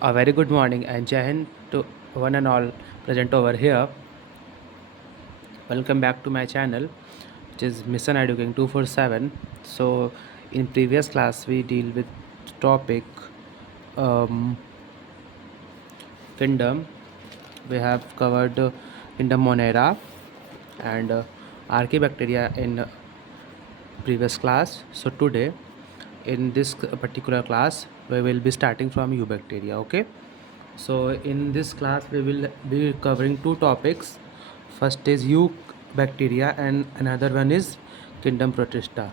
A very good morning and Jai Hind to one and all present over here. Welcome back to my channel, which is Mission Educating 247. So, in previous class, we deal with topic um, kingdom. We have covered kingdom Monera and Archaebacteria in previous class. So today, in this particular class, we will be starting from Eubacteria. Okay. So in this class we will be covering two topics. First is Eubacteria and another one is Kingdom Protista.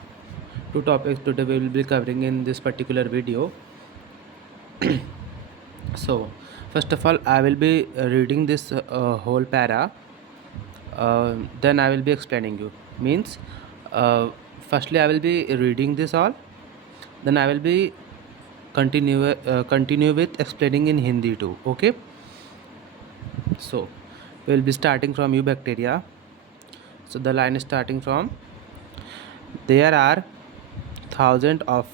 Two topics today we will be covering in this particular video. So first of all I will be reading this whole para, then I will be explaining you. Means firstly I will be reading this all, then I will be continue with explaining in Hindi too. Okay. So we will be starting from Eubacteria. So the line is starting from: there are thousands of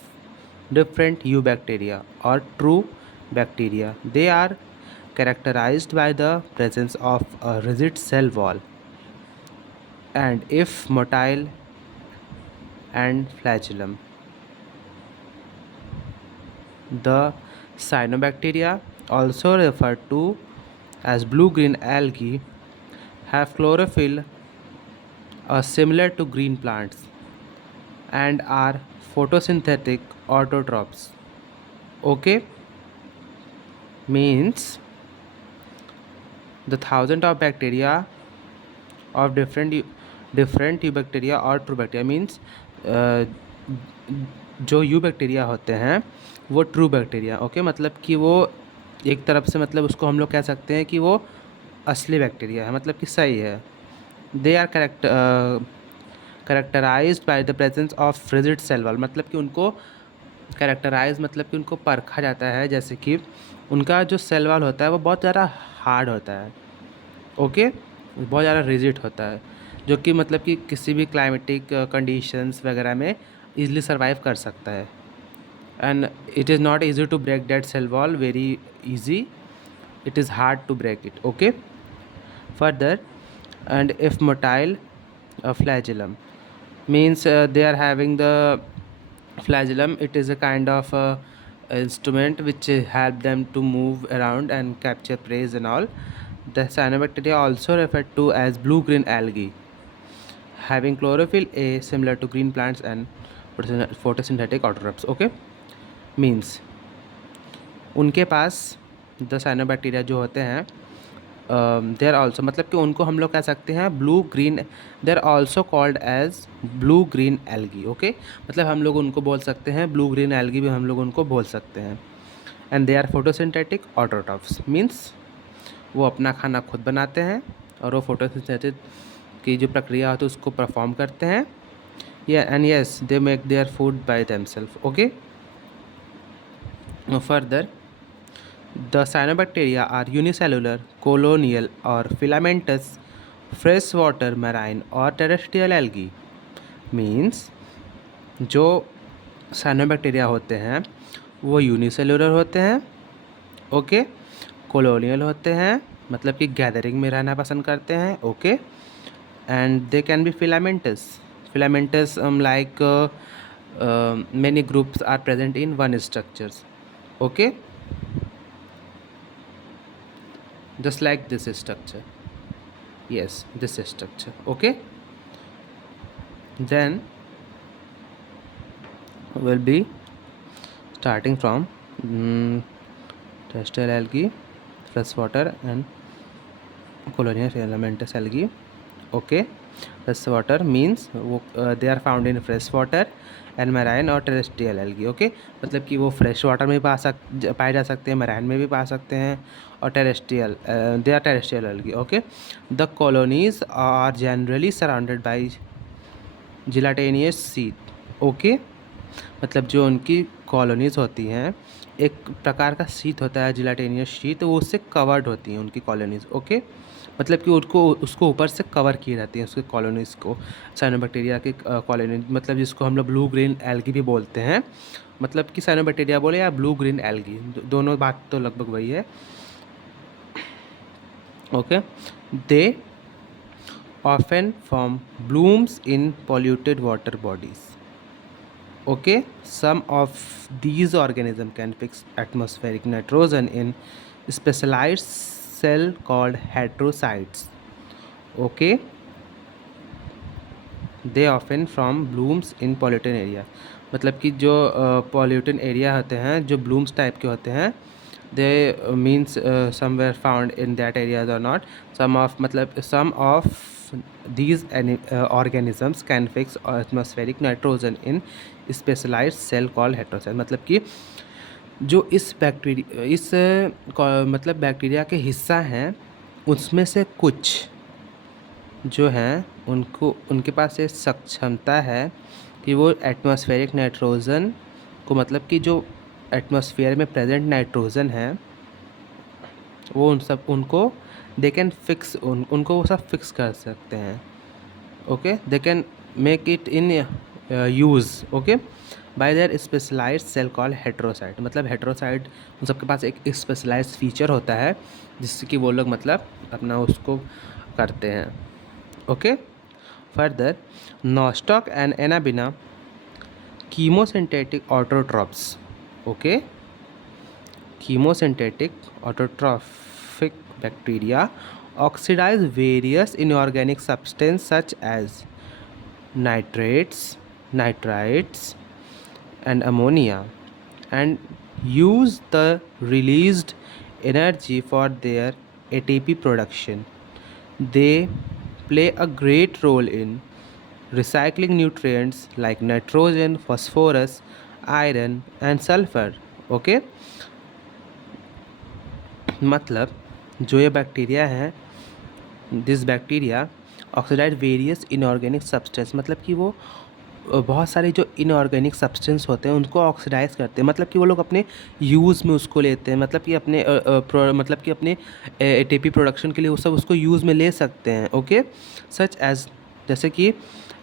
different eubacteria or true bacteria. They are characterized by the presence of a rigid cell wall and if motile and flagellum. The cyanobacteria, also referred to as blue-green algae, have chlorophyll similar to green plants and are photosynthetic autotrophs. Okay, means the thousand of bacteria of different eubacteria और true bacteria means जो eubacteria होते हैं वो true bacteria. Okay, मतलब कि वो एक तरफ से मतलब उसको हम लोग कह सकते हैं कि वो असली बैक्टीरिया है, मतलब कि सही है. They are characterised by the presence of rigid cell wall, मतलब कि उनको कैरेक्टराइज मतलब कि उनको परखा जाता है जैसे कि उनका जो सेल वॉल होता है वो बहुत ज़्यादा हार्ड होता है. ओके, बहुत ज़्यादा रिजिड होता है, जो कि मतलब कि किसी भी क्लाइमेटिक कंडीशंस वगैरह में ईजिली सर्वाइव कर सकता है. And it is not easy to break that cell wall very easy, it is hard to break it. Okay, further, and if motile flagellum means they are having the flagellum. It is a kind of instrument which help them to move around and capture prey and all. The cyanobacteria, also referred to as blue green algae, having chlorophyll A similar to green plants and photosynthetic autotrophs. Okay, means उनके पास the cyanobacteria जो होते हैं they are also, मतलब कि उनको हम लोग कह सकते हैं blue green. They are also called as blue green algae. Okay, मतलब हम लोग उनको बोल सकते हैं ब्लू ग्रीन एल्गी भी हम लोग उनको बोल सकते हैं. And they are photosynthetic autotrophs means वो अपना खाना खुद बनाते हैं और वो फोटोसिंथेसिस की जो प्रक्रिया होती है उसको परफॉर्म करते हैं. And yes, they make their food by themself. Okay, further, the cyanobacteria are unicellular, colonial or filamentous freshwater marine or terrestrial algae. Means जो cyanobacteria होते हैं वो यूनिसेलुलर होते हैं. ओके, कॉलोनियल होते हैं, मतलब कि गैदरिंग में रहना पसंद करते हैं. Okay, and they can be filamentous like many groups are present in one structures. Okay, just like this structure. Yes, this structure. Okay, then we'll be starting from terrestrial algae, freshwater and colonial filamentous algae. Okay, freshwater means they are found in fresh water and marine और terrestrial algae. Okay, मतलब कि वो fresh water में भी पाए जा सकते हैं, मैराइन में भी पा सकते हैं, और terrestrial they are terrestrial algae. Okay, the colonies are generally surrounded by gelatinous sheet. Okay, मतलब जो उनकी कॉलोनीज होती हैं एक प्रकार का शीट होता है, जिलेटिनियस शीट, तो वो उससे कवर्ड होती हैं उनकी कॉलोनीज। ओके, मतलब कि उनको उसको ऊपर से कवर किए रहती हैं उसके कॉलोनीज को, साइनोबैक्टीरिया की कॉलोनी, मतलब जिसको हम लोग ब्लू ग्रीन एल्गी भी बोलते हैं। मतलब कि साइनोबैक्टीरिया बोले या ब्लू ग्रीन एल्गी, दोनों बात तो लगभग वही है। Okay, they often form blooms in polluted water bodies. Okay, some of these organisms can fix atmospheric nitrogen in specialized cell called heterocytes. Okay, they often form blooms in polluted area. मतलब कि जो polluted area होते हैं, जो blooms type के होते हैं, they means somewhere found in that areas or not. Some of these organisms can fix atmospheric nitrogen in specialized cell called heterocyte. मतलब कि जो इस मतलब बैक्टीरिया के हिस्सा हैं, उसमें से कुछ जो हैं उनको, उनके पास ये सक्षमता है कि वो एटमॉस्फेरिक नाइट्रोजन को, मतलब कि जो एटमॉस्फेयर में प्रेजेंट नाइट्रोजन है वो उनको दे कैन फिक्स, उनको वो सब फिक्स कर सकते हैं। Okay, they can make it in use. Okay, by their specialised cell call heterocyte. मतलब हेट्रोसाइट उन सबके पास एक स्पेशलाइज्ड फीचर होता है जिससे कि वो लोग मतलब अपना उसको करते हैं। Okay, further nostoc and Anabaena chemosynthetic autotrophs. Okay, chemosynthetic autotrophic bacteria oxidize various inorganic substances such as nitrates, nitrites, and ammonia, and use the released energy for their ATP production. They play a great role in recycling nutrients like nitrogen, phosphorus, iron, and sulfur. Okay, मतलब जो ये bacteria है, this bacteria oxidise various inorganic substance, मतलब कि वो बहुत सारे जो इनऑर्गेनिक सब्सटेंस होते हैं उनको ऑक्सीडाइज करते हैं। मतलब कि वो लोग अपने यूज़ में उसको लेते हैं, मतलब कि अपने मतलब कि अपने एटीपी प्रोडक्शन के लिए वो सब उसको यूज़ में ले सकते हैं। ओके, सच एज, जैसे कि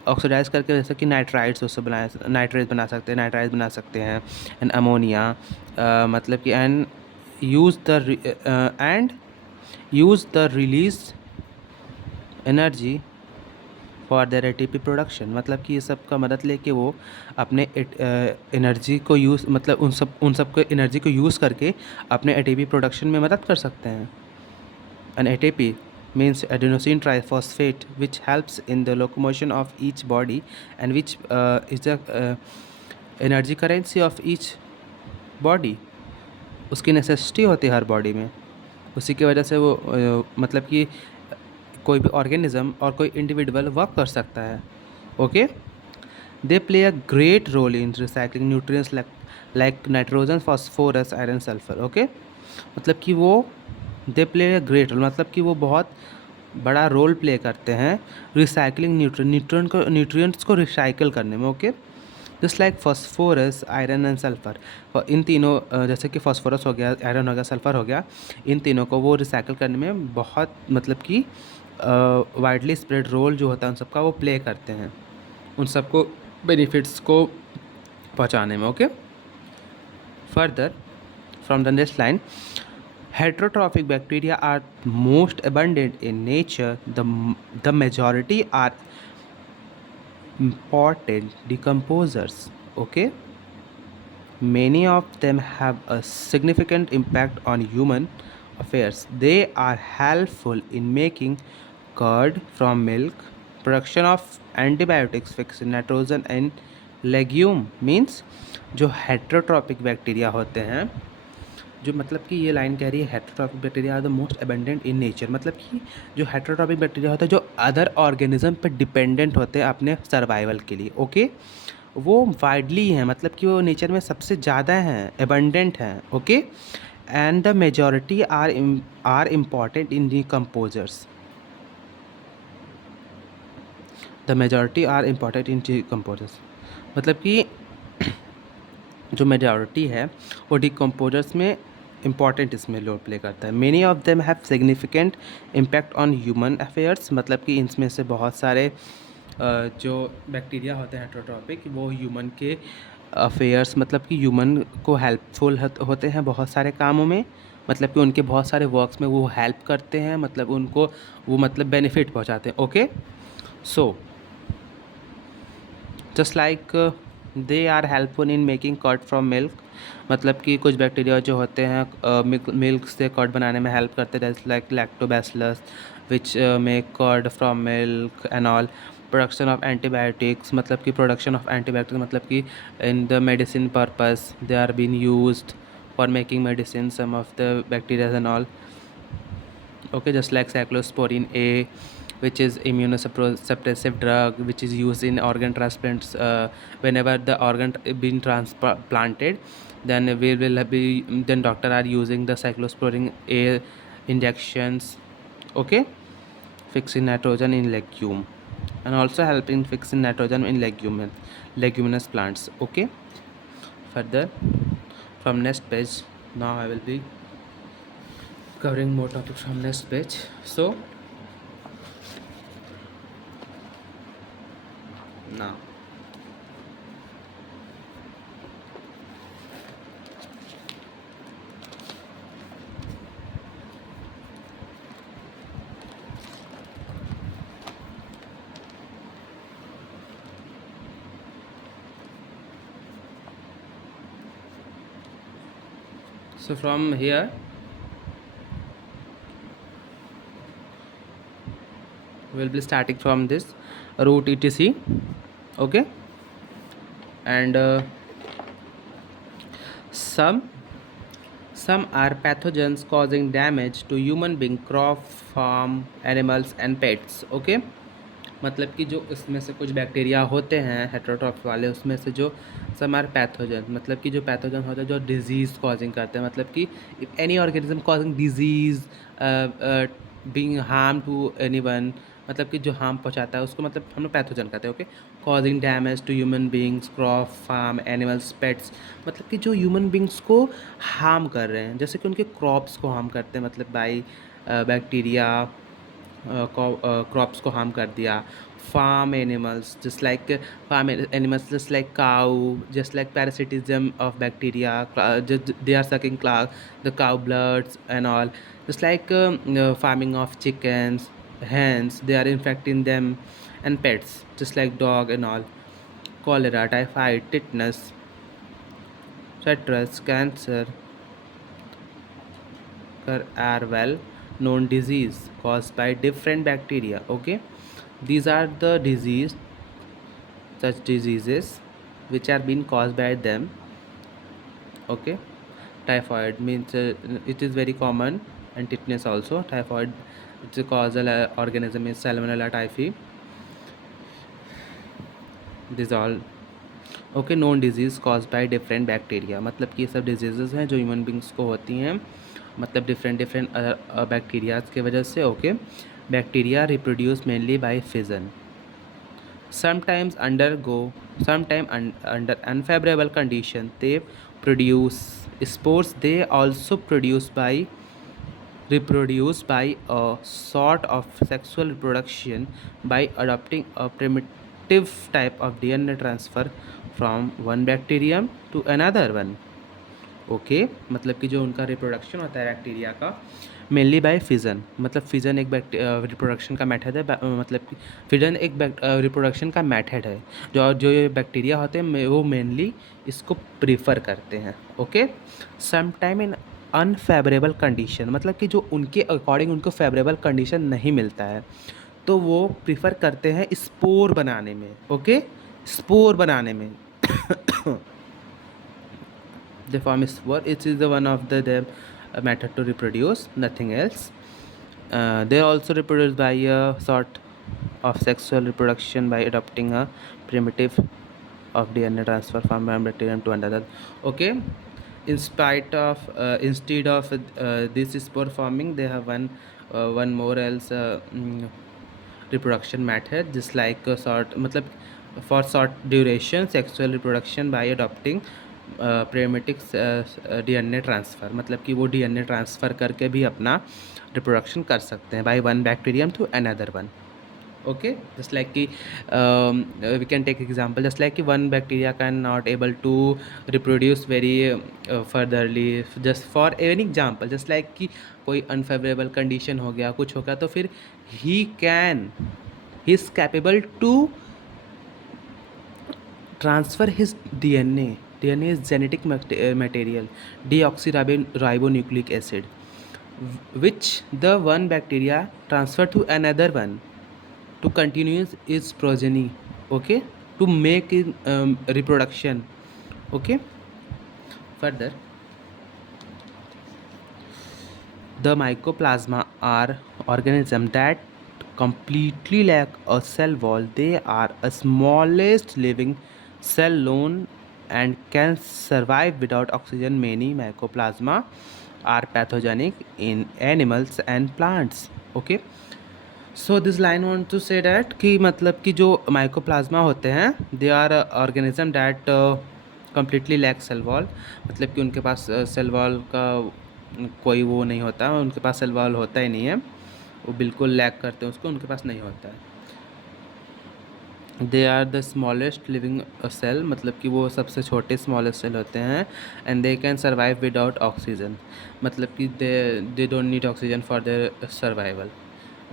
ऑक्सीडाइज करके जैसे कि नाइट्राइड्स उससे नाइट्रेट बना सकते हैं, नाइट्राइड्स बना सकते हैं, एंड अमोनिया, मतलब कि and use the release energy for their ATP production. मतलब कि ये सब का मदद लेके वो अपने एनर्जी को यूज़, मतलब उन सब को एनर्जी को यूज़ करके अपने एटीपी प्रोडक्शन में मदद कर सकते हैं। An ATP means adenosine triphosphate, which helps in the locomotion of each body and which is the energy currency of each body. उसकी नेसेसिटी होती है हर बॉडी में, उसी की वजह से वो मतलब कि कोई भी ऑर्गेनिज्म और कोई इंडिविजुअल वर्क कर सकता है। Okay, they play a great role in recycling nutrients like nitrogen, phosphorus, iron, sulphur. Okay, मतलब कि वो they play a great role, मतलब कि वो बहुत बड़ा रोल प्ले करते हैं रिसाइकलिंग न्यूट्रिएंट्स को रिसाइकल करने में। Okay, just like phosphorus, iron and sulphur. इन तीनों जैसे कि फॉस्फोरस हो गया, आयरन हो गया, सल्फर हो गया, इन तीनों को वो रिसाइकल करने में बहुत मतलब कि वाइडली स्प्रेड रोल जो होता है उन सबका वो प्ले करते हैं, उन सबको बेनिफिट्स को पहुंचाने में। Okay, further from the next line, heterotrophic bacteria are most abundant in nature. The majority are important decomposers. Okay, many of them have a significant impact on human affairs. They are helpful in making curd from milk, production of antibiotics, fixing nitrogen and legume. Means जो heterotrophic bacteria होते हैं, जो मतलब कि ये line कह रही है heterotrophic bacteria are the most abundant in nature. मतलब कि जो हेट्रोट्रॉपिक बैक्टीरिया होता है जो अदर ऑर्गेनिज्म पर डिपेंडेंट होते हैं अपने सर्वाइवल के लिए। ओके, वो वाइडली हैं, मतलब कि वो नेचर में सबसे ज़्यादा हैं, अबेंडेंट हैं। Okay, and the majority are important in decomposers. The majority are important in decomposers, मतलब कि जो मेजॉरिटी है वो डिकम्पोजर्स में इम्पॉर्टेंट इसमें रोल प्ले करता है। Many of them have significant impact on human affairs, मतलब कि इनमें से बहुत सारे जो बैक्टीरिया होते हैं हेटेरोट्रॉपिक, वो ह्यूमन के अफेयर्स, मतलब कि ह्यूमन को हेल्पफुल होते हैं बहुत सारे कामों में, मतलब कि उनके बहुत सारे वर्क्स में वो हेल्प करते हैं, मतलब उनको वो मतलब बेनिफिट पहुंचाते हैं। Okay, so just like they are helpful in making curd from milk, मतलब कि कुछ बैक्टीरिया जो होते हैं मिल्क से कर्ड बनाने में हेल्प करते हैं, like lactobacillus which make curd from milk and all. Production of antibiotics, मतलब कि प्रोडक्शन ऑफ एंटीबायोटिक्स, मतलब कि in the medicine purpose they are been used for making medicine some of the bacteria and all. Okay, just like cyclosporin A, which is immunosuppressive drug, which is used in organ transplants. Whenever the organ being transplanted, then we will be then doctor are using the cyclosporin A injections. Okay, fixing nitrogen in legume, and also helping fixing nitrogen in leguminous plants. Okay, further from next page. Now I will be covering more topics from next page. So now, so from here we will be starting from this root etc. Okay, and some some are pathogens causing damage to human being, crop, farm animals and pets. Okay, मतलब कि जो इसमें से कुछ bacteria होते हैं heterotroph वाले, उसमें से जो सम आर पैथोजन, मतलब कि जो पैथोजन होते हैं जो डिजीज़ कॉजिंग करते हैं, मतलब कि any organism causing disease being harm to anyone, मतलब कि जो हार्म पहुंचाता है उसको मतलब हम लोग पैथोजन कहते हैं। Okay, causing damage to human beings, crop, farm animals, pets, मतलब कि जो ह्यूमन बींग्स को हार्म कर रहे हैं, जैसे कि उनके क्रॉप्स को हार्म करते हैं, मतलब बाई बैक्टीरिया क्रॉप्स को हार्म कर दिया। Farm animals just like farm animals just like cow, just like parasitism of bacteria, they are sucking the cow bloods and all, just like farming of chickens, hens, they are infecting them, and pets just like dog and all. Cholera, typhoid, tetanus, tetanus, cancer are well known disease caused by different bacteria. Okay, these are the such diseases which are being caused by them. Okay, typhoid means it is very common, and tetanus also. Typhoid, it's a causal organism is Salmonella typhi. This all. Okay, known disease cause by different bacteria, मतलब कि ये सब disease हैं जो human beings को होती हैं, मतलब डिफरेंट डिफरेंट बैक्टीरियाज की वजह से। Okay, bacteria reproduce mainly by fission, sometimes under unfavorable condition they produce spores. They also reproduce by a sort of sexual reproduction by adopting a primitive type of DNA transfer from one bacterium to another one. Okay, मतलब कि जो उनका reproduction होता है bacteria का mainly by fission, मतलब fission एक reproduction का मेथड है, मतलब कि फिजन एक रिप्रोडक्शन का मेथड है जो ये बैक्टीरिया होते हैं वो मेनली इसको प्रीफर करते हैं। Okay, some time in unfavourable condition, मतलब कि जो उनके अकॉर्डिंग उनको फेवरेबल कंडीशन नहीं मिलता है तो वो प्रीफर करते हैं स्पोर बनाने में। ओके, स्पोर बनाने में the form is spore. It is the one of the method to reproduce, nothing else. They also reproduce by a sort of sexual reproduction by adopting a primitive of DNA transfer from one bacterium to another. Okay, instead of this spore forming, they have one more else reproduction method, just like a sort, मतलब for short duration sexual reproduction by adopting pragmatic DNA transfer, मतलब कि वो DNA transfer करके भी अपना reproduction कर सकते हैं by one bacterium to another one. Okay, just like ki we can take example, just like ki one bacteria can not able to reproduce very furtherly, just for any example, just like कि कोई unfavorable condition हो गया, कुछ हो गया, तो फिर he is capable to transfer his DNA. DNA is genetic material, deoxyribonucleic acid, which the one bacteria transfer to another one to continue its progeny. Okay, to make reproduction. Okay, further, the mycoplasma are organisms that completely lack a cell wall. They are a smallest living cell known and can survive without oxygen. Many mycoplasma are pathogenic in animals and plants. Okay, so this line want to say that कि मतलब कि जो mycoplasma होते हैं they are organism that completely lack cell wall, मतलब कि उनके पास cell wall का कोई वो नहीं होता, उनके पास सेल वॉल होता ही नहीं है, वो बिल्कुल लैक करते हैं उसको, उनके पास नहीं होता है. They are the smallest living cell, मतलब कि वो सबसे छोटे स्मॉलेस्ट सेल होते हैं. And they can survive without oxygen, मतलब कि they don't need oxygen for their survival.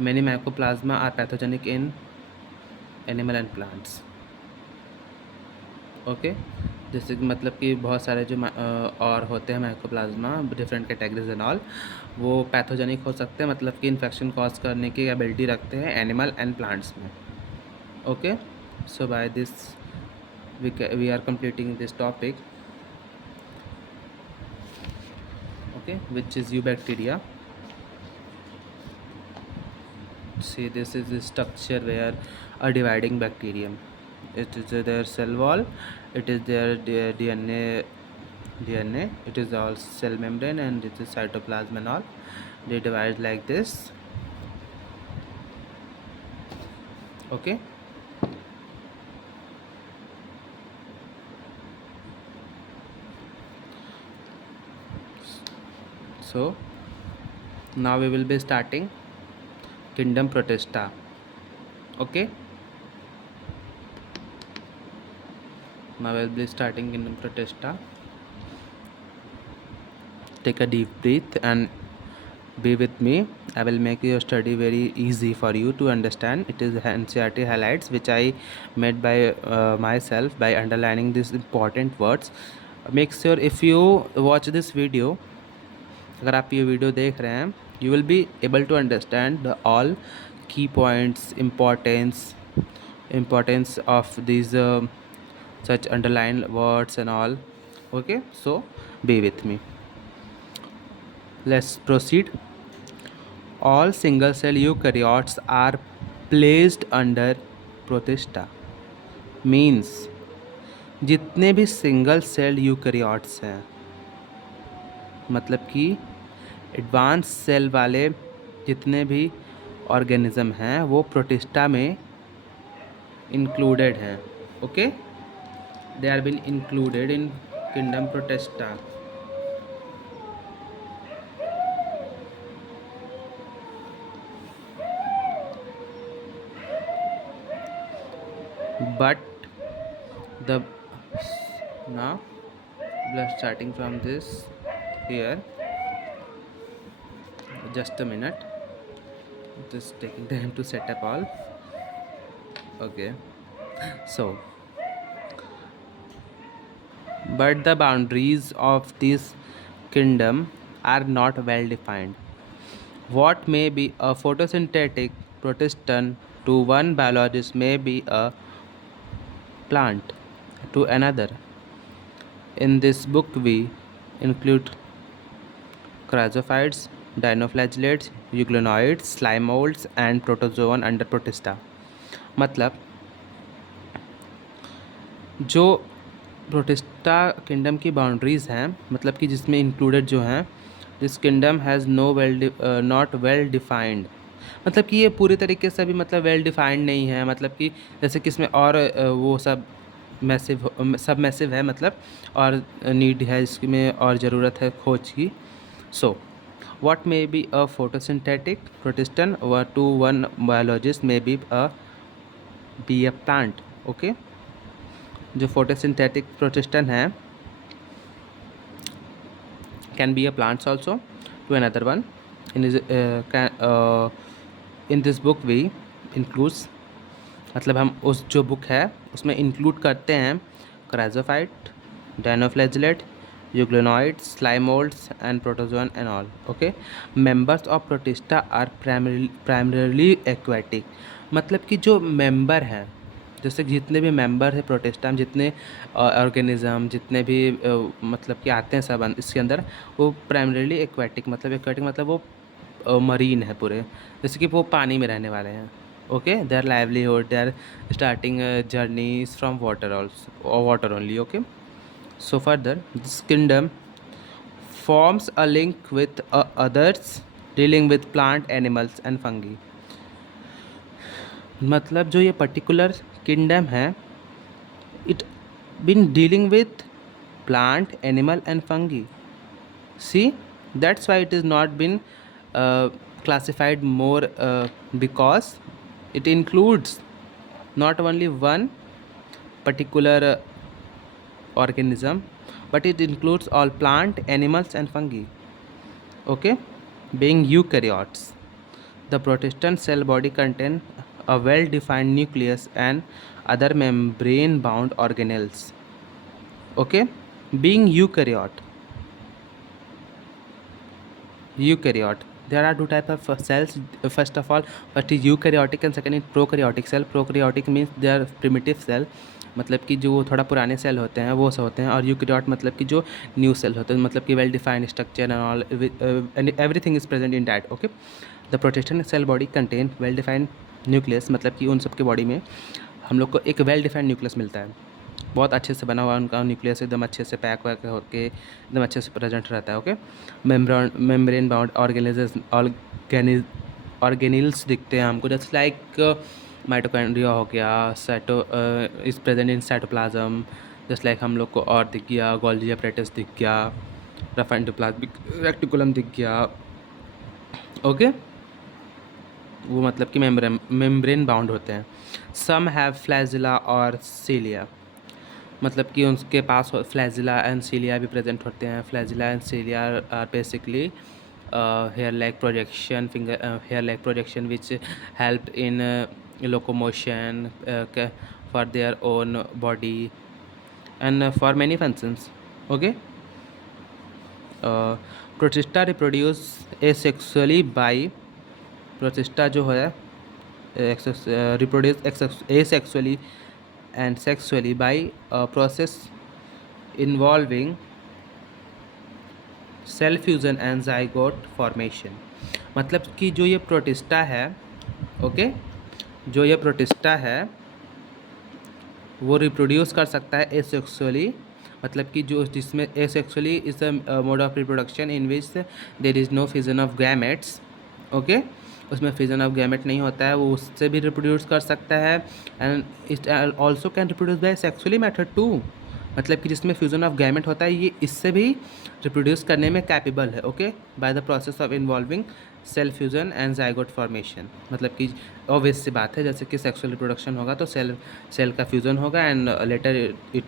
Many mycoplasma are pathogenic in animal and plants. Okay, जैसे कि मतलब कि बहुत सारे जो और होते हैं mycoplasma different categories and all, वो पैथोजेनिक हो सकते हैं, मतलब कि इन्फेक्शन कॉज करने की एबिलिटी रखते हैं एनिमल एंड प्लांट्स में. Okay, so by this we are completing this topic. Okay, which is eubacteria. See, this is the structure where a dividing bacterium, it is their cell wall, it is their DNA, it is all cell membrane, and it is cytoplasm and all. They divide like this. Okay, so now we will be starting kingdom Protista. Okay, now I will be starting kingdom Protista. Take a deep breath and be with me. I will make your study very easy for you to understand. It is NCERT highlights which I made by myself by underlining these important words. Make sure if you watch this video, अगर आप ये video देख रहे हैं, you will be able to understand the all key points, importance of these such underlined words and all. Okay, so be with me. Let's proceed. All single cell eukaryotes are placed under Protista. Means जितने भी single cell eukaryotes हैं, मतलब कि advance cell वाले जितने भी organism हैं वो प्रोटिस्टा में इंक्लूडेड हैं. Okay, they are been included in kingdom protista. But the now let's starting from this here. Just a minute, just taking time to set up all. Okay, so but the boundaries of this kingdom are not well defined. What may be a photosynthetic protestant to one biologist may be a plant to another. In this book we include chrysophytes, dinoflagellates, euglenoids, slime molds and protozoan under Protista. मतलब जो protista kingdom की boundaries हैं, मतलब कि जिसमें included जो हैं, this kingdom has not well defined, मतलब कि ये पूरी तरीके से भी मतलब वेल डिफाइंड नहीं है, मतलब कि जैसे कि इसमें और वो सब मैसिव सबमैसिव है मतलब, और नीड है इसमें और ज़रूरत है खोज की. सो what may be a photosynthetic protestant or to one biologist may be a plant. Okay, जो photosynthetic protestant है can be a plants also to another one. In this book we includes, मतलब हम उस जो बुक है उसमें include करते हैं chrysophyte, dinoflagellate, euglenoids, slime moulds and protozoan and all. Okay, members of Protista are primarily aquatic. मतलब कि जो मेंबर हैं, जैसे जितने भी मेंबर है प्रोटिस्टा में, जितने ऑर्गेनिज्म जितने भी मतलब कि आते हैं सब इसके अंदर, वो प्राइमरीली एक्वेटिक मतलब वो मरीन है पूरे, जैसे कि वो पानी में रहने वाले हैं. Okay, their livelihood, their starting journeys from water also, or water only. Okay, so further this kingdom forms a link with others dealing with plant, animals and fungi. मतलब जो ये particular kingdom है, it been dealing with plant, animal and fungi. See, that's why it is not been classified more, because it includes not only one particular organism, but it includes all plant, animals and fungi. Okay, being eukaryotes, the protestant cell body contain a well defined nucleus and other membrane bound organelles. Okay, being eukaryote, there are two types of cells. First of all, first is eukaryotic and second is prokaryotic cell. Prokaryotic means they are primitive cell, मतलब कि जो थोड़ा पुराने cell होते हैं वो सब होते हैं, और यूकैरियोट मतलब कि जो न्यू सेल होते हैं, मतलब कि well defined structure and all, everything is present in that. Okay, the protestant cell body contain well defined nucleus, मतलब कि उन सब के बॉडी में हम लोग को एक वेल डिफाइंड न्यूक्लियस मिलता है, बहुत अच्छे से बना हुआ उनका न्यूक्लियस, एकदम अच्छे से पैक वैक होके एकदम अच्छे से प्रेजेंट रहता है. ओके, मेम्ब्रेन बाउंड ऑर्गेनिल्स दिखते हैं हमको, जस्ट लाइक माइटोकॉन्ड्रिया हो गया, is present in cytoplasm, just like हम लोग को और दिख गया, गोल्जी एपरेटस दिख गया, रफ एंडोप्लाज्मिक रेक्टिकुलम दिख गया. ओके, वो मतलब कि मेम्ब्रेन बाउंड होते हैं. सम हैव फ्लैजिला और सीलिया, मतलब कि उनके पास फ्लैजिला एंड सीलिया भी प्रेजेंट होते हैं. Flagella and cilia are basically hair like projection which help in locomotion for their own body and for many functions. Okay, protista reproduce asexually by, protista जो है reproduce asexually and sexually by a process involving cell fusion and zygote formation. मतलब कि जो ये protista है, okay, जो ये protista है वो रिप्रोड्यूस कर सकता है एसेक्सुअली, मतलब कि जो जिसमें asexually is a mode of reproduction in which there is no fission of gametes. Okay, उसमें फिजन ऑफ गैमेट नहीं होता है, वो उससे भी रिप्रोड्यूस कर सकता है. And it also can reproduce by sexually method too, मतलब कि जिसमें फ्यूज़न ऑफ गैमेट होता है ये इससे भी रिप्रोड्यूस करने में कैपेबल है. Okay, by the process of involving cell fusion and zygote formation. मतलब कि ऑब्वियस सी बात है, जैसे कि सेक्सुअल रिप्रोडक्शन होगा तो सेल का फ्यूज़न होगा and later it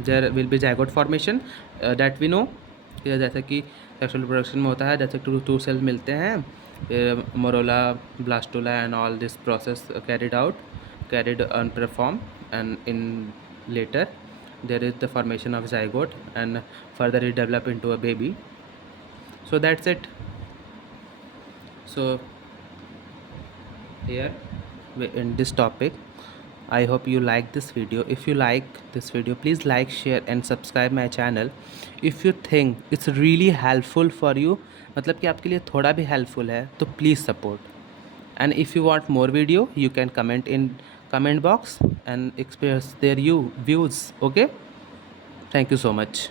there will be zygote formation. That we know, जैसे कि सेक्सुअल रिप्रोडक्शन में होता है, जैसे टू सेल मिलते हैं, मोरोला, blastula and all this process carried and performed, and in later there is the formation of zygote and further it develop into a baby. So that's it. So here we end this topic. I hope you like this video. If you like this video, please like, share and subscribe my channel. If you think it's really helpful for you, मतलब कि आपके लिए थोड़ा भी helpful है, तो please support. And if you want more video, you can comment in comment box and express their views. Okay, thank you so much.